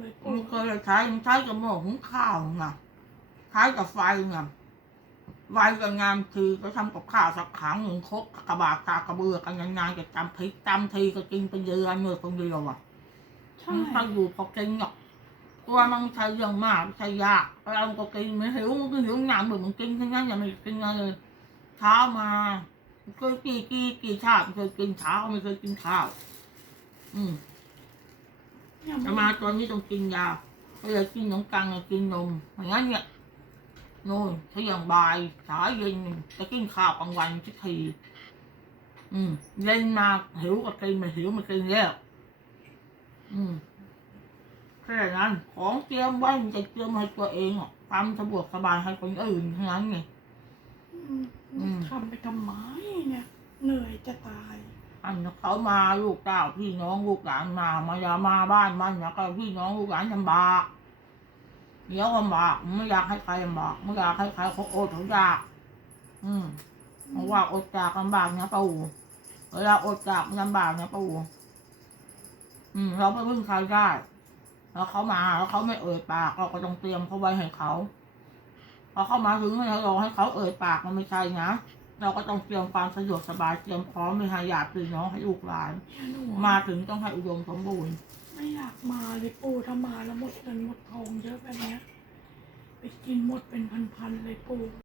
มันเคยใช้มันใช้กับหม้อหุงข้าวไงใช้กับไฟไงไฟกับงานคือก็ทำกับข้าวสักครั้งหนึ่งคกกระบากกากระเบือกันนานๆจะจำพริกจำทีก็กินเป็นเดือนเมื่อคนเดียวอะช่มันไปอยู่พอกินหรอกตัวมันใช้เรื่องมากใช้ยากเราก็กินไม่หิวมันก็หิวหนามเหมือนมันกินทั้งนั้นอย่าไม่กินอะไรเลยเช้ามาก็กี่กี่กี่ชาติไม่เคยกินเช้าไม่เคยกินข้าวอืม จะมาตอนนี้ต้องกินยาก็เลยกินนมกลางกับกินนมอย่างนั้นเนี่ยโน่นเที่ยงบ่ายสายเย็นจะกินข้าวกลางวันสักทีอืมเย็นมาหิวก็กินไม่หิวไม่กินแล้วอืมแค่นั้น ของเตรียมไว้มันจะเตรียมให้ตัวเองอะความสะดวกสบายให้คนอื่นทั้งนั้นไงอืมอืมทำไปทำไมเนี่ย เหนื่อยจะตาย อันเขามาลูกเต้าพี่น้องลูกหลานมา มาอย่ามาบ้านมันแล้วก็พี่น้องลูกหลานลำบากเดี๋ยวลำบากไม่อยากให้ใครลำบากไม่อยากให้ใครเขาอดเขาอยากอืมเพราะว่าอดจากลำบากนะปู่เวลาอดจากลำบากนะปู่อืม เราไม่พึ่งใครได้แล้วเขามาแล้วเขาไม่เอ่ยปากเราก็ต้องเตรียมเขาไว้ให้เขาพอเข้ามาถึงให้เราให้เขาเอ่ยปากมันไม่ใช่นะ เราก็ต้องเตรียมความสะดวกสบายเตรียมพร้อมไม่ให้ญาติพี่น้องให้ลูกหลาน เนี่ยหนูมาถึงต้องให้อุดมสมบูรณ์ไม่อยากมาเลยปู่ถ้ามาแล้วหมดเงินหมดทองเยอะแบบเนี้ยไปกินหมดเป็นพันๆเลยปู่